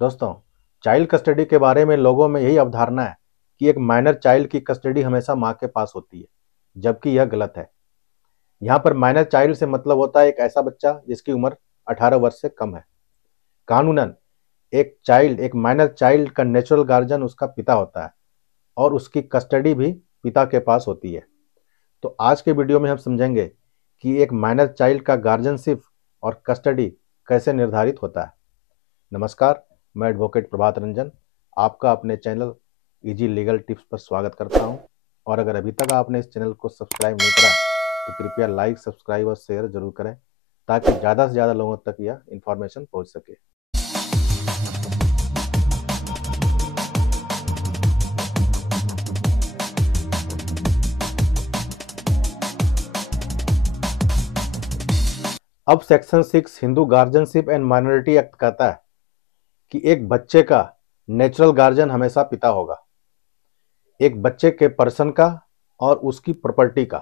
दोस्तों, child custody के बारे में लोगों में यही अवधारणा है कि एक माइनर चाइल्ड की कस्टडी हमेशा माँ के पास होती है, जबकि यह गलत है। यहाँ पर माइनर चाइल्ड से मतलब होता है एक ऐसा बच्चा जिसकी उम्र 18 वर्ष से कम है। कानूनन एक माइनर चाइल्ड का नेचुरल गार्जियन उसका पिता होता है और उसकी कस्टडी भी पिता के पास होती है। तो आज के वीडियो में हम समझेंगे कि एक माइनर चाइल्ड का गार्जियनशिप और कस्टडी कैसे निर्धारित होता है। नमस्कार, मैं एडवोकेट प्रभात रंजन आपका अपने चैनल इजी लीगल टिप्स पर स्वागत करता हूं। और अगर अभी तक आपने इस चैनल को सब्सक्राइब नहीं करा तो कृपया लाइक, सब्सक्राइब और शेयर जरूर करें ताकि ज़्यादा से ज़्यादा लोगों तक यह इन्फॉर्मेशन पहुंच सके। अब section 6 Hindu guardianship and minority act कहता है कि एक बच्चे का नेचुरल गार्जियन हमेशा पिता होगा। एक बच्चे के पर्सन का और उसकी प्रॉपर्टी का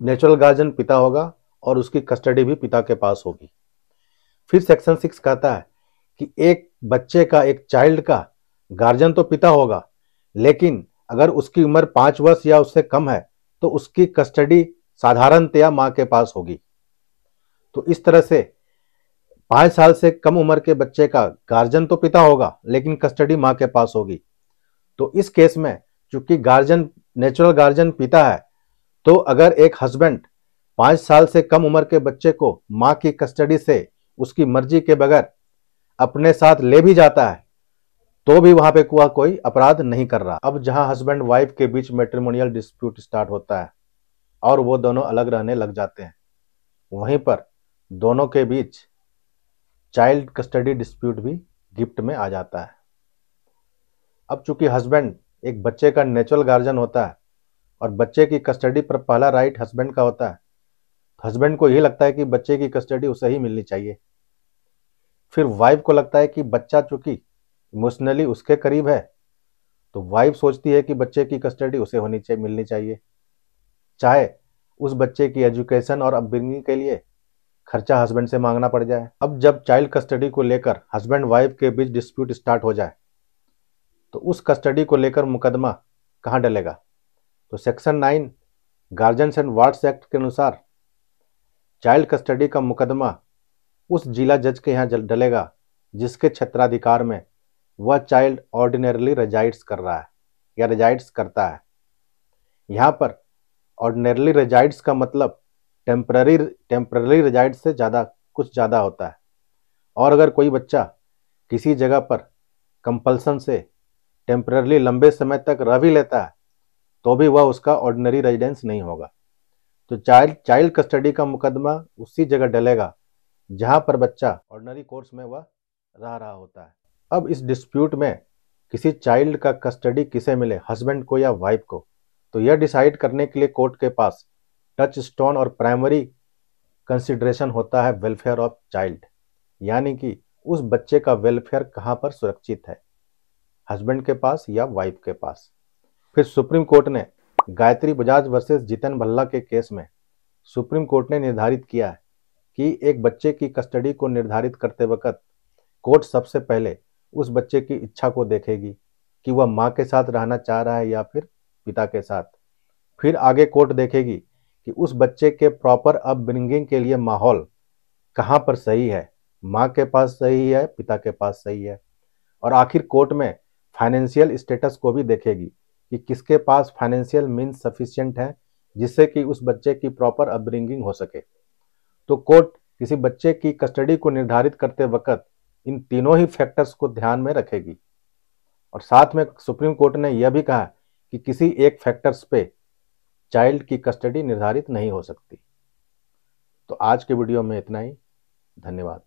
नेचुरल गार्जियन पिता होगा और उसकी कस्टडी भी पिता के पास होगी। फिर सेक्शन 6 कहता है कि एक बच्चे का, एक चाइल्ड का गार्जियन तो पिता होगा, लेकिन अगर उसकी उम्र 5 वर्ष या उससे कम है तो उसकी कस्टडी साधारणतया माँ के पास होगी। तो इस तरह से 5 साल से कम उम्र के बच्चे का गार्जियन तो पिता होगा लेकिन कस्टडी माँ के पास होगी। तो इस केस में चूंकि गार्जियन, नेचुरल गार्जियन पिता है, तो अगर एक हस्बैंड 5 साल से कम उम्र के बच्चे को माँ की कस्टडी से उसकी मर्जी के बगैर अपने साथ ले भी जाता है तो भी वहां पे कोई अपराध नहीं कर रहा। अब जहां हस्बैंड वाइफ के बीच मैट्रिमोनियल डिस्प्यूट स्टार्ट होता है और वो दोनों अलग रहने लग जाते हैं, वहीं पर दोनों के बीच चाइल्ड कस्टडी डिस्प्यूट भी गिफ्ट में आ जाता है। अब चूंकि हस्बैंड एक बच्चे का नेचुरल गार्जियन होता है और बच्चे की कस्टडी पर पहला राइट हस्बैंड का होता है, हस्बैंड को यही लगता है कि बच्चे की कस्टडी उसे ही मिलनी चाहिए। फिर वाइफ को लगता है कि बच्चा चूंकि इमोशनली उसके करीब है तो वाइफ सोचती है कि बच्चे की कस्टडी उसे मिलनी चाहिए, चाहे उस बच्चे की एजुकेशन और अपब्रिंगिंग के लिए खर्चा हस्बैंड से मांगना पड़ जाए। अब जब चाइल्ड कस्टडी को लेकर हस्बैंड वाइफ के बीच डिस्प्यूट स्टार्ट हो जाए तो उस कस्टडी को लेकर मुकदमा कहाँ डलेगा? तो section 9 guardians and wards act के अनुसार चाइल्ड कस्टडी का मुकदमा उस जिला जज के यहाँ डलेगा जिसके क्षेत्राधिकार में वह चाइल्ड ऑर्डिनरली रेजाइड्स कर रहा है या रेजाइड्स करता है। यहाँ पर ऑर्डिनरली रेजाइड्स का मतलब टेम्पररी रेजाइड्स से कुछ ज़्यादा होता है। और अगर कोई बच्चा किसी जगह पर कंपल्सन से टेम्पररी लंबे समय तक रह भी लेता है तो भी वह उसका ऑर्डिनरी रेजिडेंस नहीं होगा। तो चाइल्ड कस्टडी का मुकदमा उसी जगह डलेगा जहां पर बच्चा ऑर्डिनरी कोर्स में वह रह रहा होता है। अब इस डिस्प्यूट में किसी चाइल्ड का कस्टडी किसे मिले, हस्बैंड को या वाइफ को, तो यह डिसाइड करने के लिए कोर्ट के पास टच स्टोन और प्राइमरी कंसिडरेशन होता है वेलफेयर ऑफ चाइल्ड, यानी कि उस बच्चे का वेलफेयर कहाँ पर सुरक्षित है, हस्बैंड के पास या वाइफ के पास। फिर सुप्रीम कोर्ट ने गायत्री बजाज वर्सेस जितन भल्ला के केस में सुप्रीम कोर्ट ने निर्धारित किया है कि एक बच्चे की कस्टडी को निर्धारित करते वक्त कोर्ट सबसे पहले उस बच्चे की इच्छा को देखेगी कि वह माँ के साथ रहना चाह रहा है या फिर पिता के साथ। फिर आगे कोर्ट देखेगी कि उस बच्चे के प्रॉपर अपब्रिंगिंग के लिए माहौल कहाँ पर सही है, माँ के पास सही है, पिता के पास सही है। और आखिर कोर्ट में फाइनेंशियल स्टेटस को भी देखेगी कि किसके पास फाइनेंशियल मीन्स सफिशिएंट है जिससे कि उस बच्चे की प्रॉपर अपब्रिंगिंग हो सके। तो कोर्ट किसी बच्चे की कस्टडी को निर्धारित करते वक्त इन तीनों ही फैक्टर्स को ध्यान में रखेगी। और साथ में सुप्रीम कोर्ट ने यह भी कहा कि किसी एक फैक्टर्स पे चाइल्ड की कस्टडी निर्धारित नहीं हो सकती। तो आज के वीडियो में इतना ही। धन्यवाद।